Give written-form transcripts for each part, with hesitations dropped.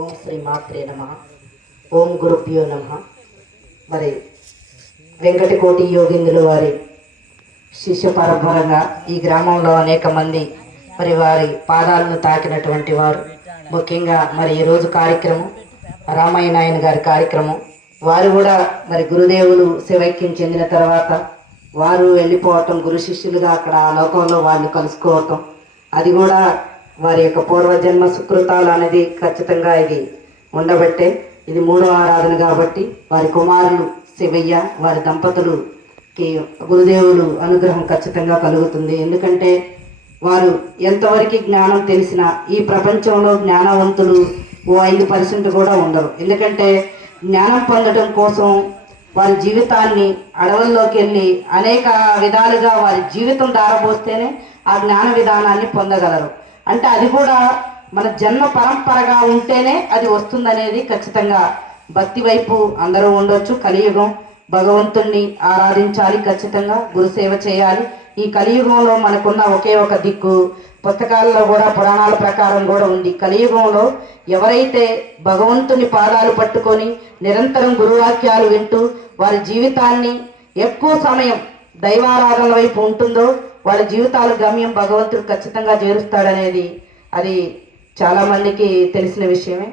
ఓం శ్రీ మాత్రే నమ. ఓం గురుభ్యో నమ. మరి వెంకటకోటి యోగిందుల వారి శిష్య పరంపరంగా ఈ గ్రామంలో అనేక మంది మరి వారి పాదాలను తాకినటువంటి వారు. ముఖ్యంగా మరి ఈరోజు కార్యక్రమం రామయ్య నాయన గారి కార్యక్రమం. వారు కూడా మరి గురుదేవులు శివైక్యం చెందిన తర్వాత వారు వెళ్ళిపోవటం, గురు శిష్యులుగా అక్కడ ఆ లోకంలో వాళ్ళు కలుసుకోవటం, అది కూడా వారి యొక్క పూర్వజన్మ సుకృతాలు అనేది ఖచ్చితంగా ఇది ఉండబట్టే ఇది మూడో ఆరాధన కాబట్టి వారి కుమారులు శివయ్య వారి దంపతులుకి గురుదేవులు అనుగ్రహం ఖచ్చితంగా కలుగుతుంది. ఎందుకంటే వారు ఎంతవరకు జ్ఞానం తెలిసినా ఈ ప్రపంచంలో జ్ఞానవంతులు 5% కూడా ఉండరు. ఎందుకంటే జ్ఞానం పొందడం కోసం వారి జీవితాన్ని అడవుల్లోకి వెళ్ళి అనేక విధాలుగా వారి జీవితం దారబోస్తేనే ఆ జ్ఞాన విధానాన్ని పొందగలరు. అంటే అది కూడా మన జన్మ పరంపరగా ఉంటేనే అది వస్తుందనేది ఖచ్చితంగా. భక్తి వైపు అందరూ ఉండొచ్చు. కలియుగం భగవంతుణ్ణి ఆరాధించాలి, ఖచ్చితంగా గురుసేవ చేయాలి. ఈ కలియుగంలో మనకున్న ఒకే ఒక దిక్కు పుస్తకాల్లో కూడా పురాణాల ప్రకారం కూడా ఉంది. కలియుగంలో ఎవరైతే భగవంతుని పాదాలు పట్టుకొని నిరంతరం గురువాక్యాలు వింటూ వారి జీవితాన్ని ఎక్కువ సమయం దైవారాధన వైపు ఉంటుందో వాళ్ళ జీవితాల గమ్యం భగవంతుడు ఖచ్చితంగా చేరుస్తాడనేది అది చాలామందికి తెలిసిన విషయమే.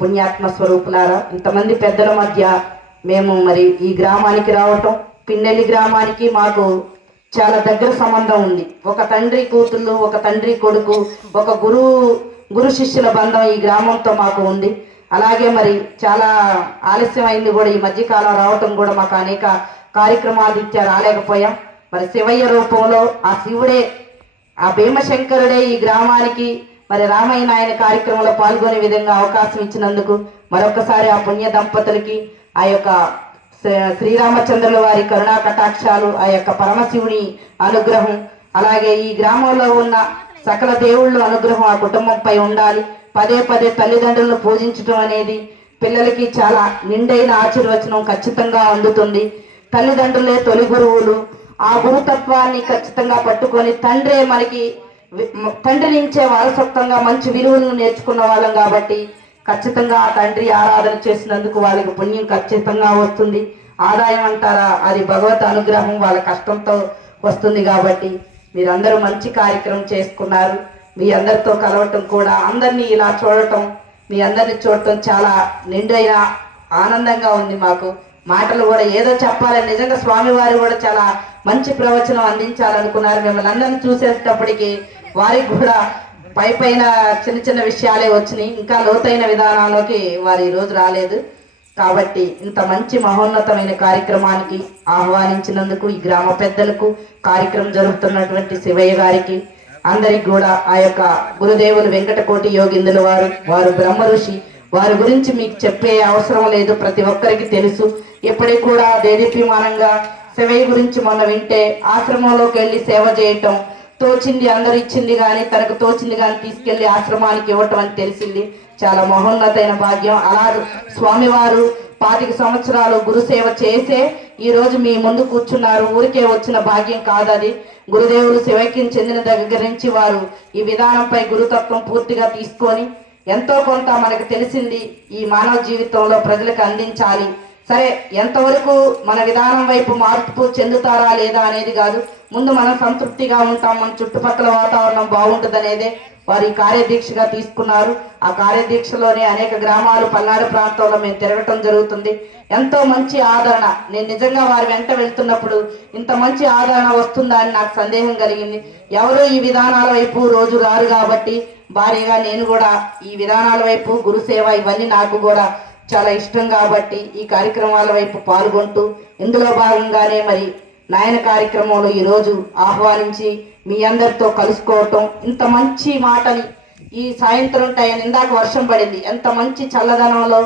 పుణ్యాత్మ స్వరూపులారా, ఇంతమంది పెద్దల మధ్య మేము మరి ఈ గ్రామానికి రావటం, పిన్నెల్లి గ్రామానికి మాకు చాలా దగ్గర సంబంధం ఉంది. ఒక తండ్రి కూతుళ్ళు, ఒక తండ్రి కొడుకు, ఒక గురు శిష్యుల బంధం ఈ గ్రామంతో మాకు ఉంది. అలాగే మరి చాలా ఆలస్యం అయింది కూడా ఈ మధ్యకాలం రావటం కూడా. మాకు అనేక కార్యక్రమాదిత్య రాలేకపోయాం. మరి శివయ్య రూపంలో ఆ శివుడే, ఆ భీమశంకరుడే ఈ గ్రామానికి మరి రామయ్య నాయన కార్యక్రమంలో పాల్గొనే విధంగా అవకాశం ఇచ్చినందుకు మరొకసారి ఆ పుణ్య దంపతులకి ఆ యొక్క శ్రీరామచంద్రుల వారి కరుణా కటాక్షాలు, ఆ యొక్క పరమశివుని అనుగ్రహం, అలాగే ఈ గ్రామంలో ఉన్న సకల దేవుళ్ళ అనుగ్రహం ఆ కుటుంబంపై ఉండాలి. పదే పదే తల్లిదండ్రులను పూజించడం అనేది పిల్లలకి చాలా నిండైన ఆశీర్వచనం ఖచ్చితంగా అందుతుంది. తల్లిదండ్రులే తొలి గురువులు. ఆ గురుతత్వాన్ని ఖచ్చితంగా పట్టుకొని తండ్రే మనకి తండ్రి నుంచే వారసత్వంగా మంచి విలువలను నేర్చుకున్న వాళ్ళం కాబట్టి ఖచ్చితంగా ఆ తండ్రి ఆరాధన చేసినందుకు వాళ్ళకి పుణ్యం ఖచ్చితంగా వస్తుంది. ఆదాయం అంటారా, అది భగవత్ అనుగ్రహం వాళ్ళ కష్టంతో వస్తుంది. కాబట్టి మీరందరూ మంచి కార్యక్రమం చేసుకున్నారు. మీ అందరితో కలవటం కూడా, అందరినీ ఇలా చూడటం, మీ అందరినీ చూడటం చాలా నిండైన ఆనందంగా ఉంది. మాకు మాటలు కూడా ఏదో చెప్పాలని, నిజంగా స్వామివారు కూడా చాలా మంచి ప్రవచనం అందించాలనుకున్నారు. మిమ్మల్ని అందరినీ చూసేటప్పటికి వారికి కూడా పైన చిన్న చిన్న విషయాలే వచ్చినాయి. ఇంకా లోతైన విధానాల్లోకి వారు ఈరోజు రాలేదు. కాబట్టి ఇంత మంచి మహోన్నతమైన కార్యక్రమానికి ఆహ్వానించినందుకు ఈ గ్రామ పెద్దలకు, కార్యక్రమం జరుగుతున్నటువంటి శివయ్య గారికి, అందరికి కూడా ఆ యొక్క గురుదేవులు వెంకటకోటి యోగిందుల వారు బ్రహ్మ ఋషి. వారి గురించి మీకు చెప్పే అవసరం లేదు, ప్రతి ఒక్కరికి తెలుసు. ఎప్పటికి కూడా దేదీప్యమానంగా శివయ్య గురించి మొన్న వింటే ఆశ్రమంలోకి వెళ్ళి సేవ చేయటం, తోచింది అందరు ఇచ్చింది కానీ తనకు తోచింది కానీ తీసుకెళ్లి ఆశ్రమానికి ఇవ్వటం అని తెలిసింది. చాలా మహోన్నతైన భాగ్యం. అలా స్వామివారు 25 సంవత్సరాలు గురుసేవ చేసే ఈరోజు మీ ముందు కూర్చున్నారు. ఊరికే వచ్చిన భాగ్యం కాదు అది. గురుదేవులు శివైక్యం చెందిన దగ్గర నుంచి వారు ఈ విధానంపై గురుతత్వం పూర్తిగా తీసుకొని ఎంతో కొంత మనకు తెలిసింది ఈ మానవ జీవితంలో ప్రజలకు అందించాలి. సరే, ఎంతవరకు మన విధానం వైపు మార్పు చెందుతారా లేదా అనేది కాదు, ముందు మనం సంతృప్తిగా ఉంటాం, మన చుట్టుపక్కల వాతావరణం బాగుంటుంది అనేదే వారి కార్యదీక్షగా తీసుకున్నారు. ఆ కార్యదీక్షలోనే అనేక గ్రామాలు, పల్నాడు ప్రాంతంలో మేము తిరగటం జరుగుతుంది. ఎంతో మంచి ఆదరణ. నేను నిజంగా వారి వెంట వెళ్తున్నప్పుడు ఇంత మంచి ఆదరణ వస్తుందా అని నాకు సందేహం కలిగింది. ఎవరు ఈ విధానాల వైపు రోజు రారు కాబట్టి భారీగా నేను కూడా ఈ విధానాల వైపు, గురుసేవ ఇవన్నీ నాకు కూడా చాలా ఇష్టం కాబట్టి ఈ కార్యక్రమాల వైపు పాల్గొంటూ ఇందులో భాగంగానే మరి నాయన కార్యక్రమంలో ఈరోజు ఆహ్వానించి మీ అందరితో కలుసుకోవటం, ఇంత మంచి మాటని ఈ సాయంత్రం టైం, ఇందాక వర్షం పడింది, ఎంత మంచి చల్లదనంలో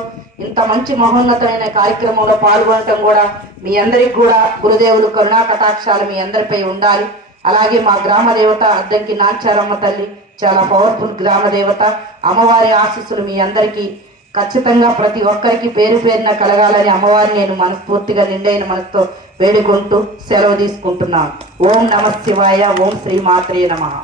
ఇంత మంచి మహోన్నతమైన కార్యక్రమంలో పాల్గొనటం కూడా మీ అందరికి కూడా గురుదేవులు కరుణా కటాక్షాలు మీ అందరిపై ఉండాలి. అలాగే మా గ్రామ దేవత అద్దంకి నాచారమ్మ తల్లి చాలా పవర్ఫుల్ గ్రామ దేవత. అమ్మవారి ఆశీస్సులు మీ అందరికీ ఖచ్చితంగా ప్రతి ఒక్కరికి పేరు పేరున కలగాలని అమ్మవారిని నేను మనస్ఫూర్తిగా నిండైన మనసుతో వేడుకుంటూ సెలవు తీసుకుంటున్నాను. ఓం నమ శివాయ. ఓం శ్రీ మాత్రే నమః.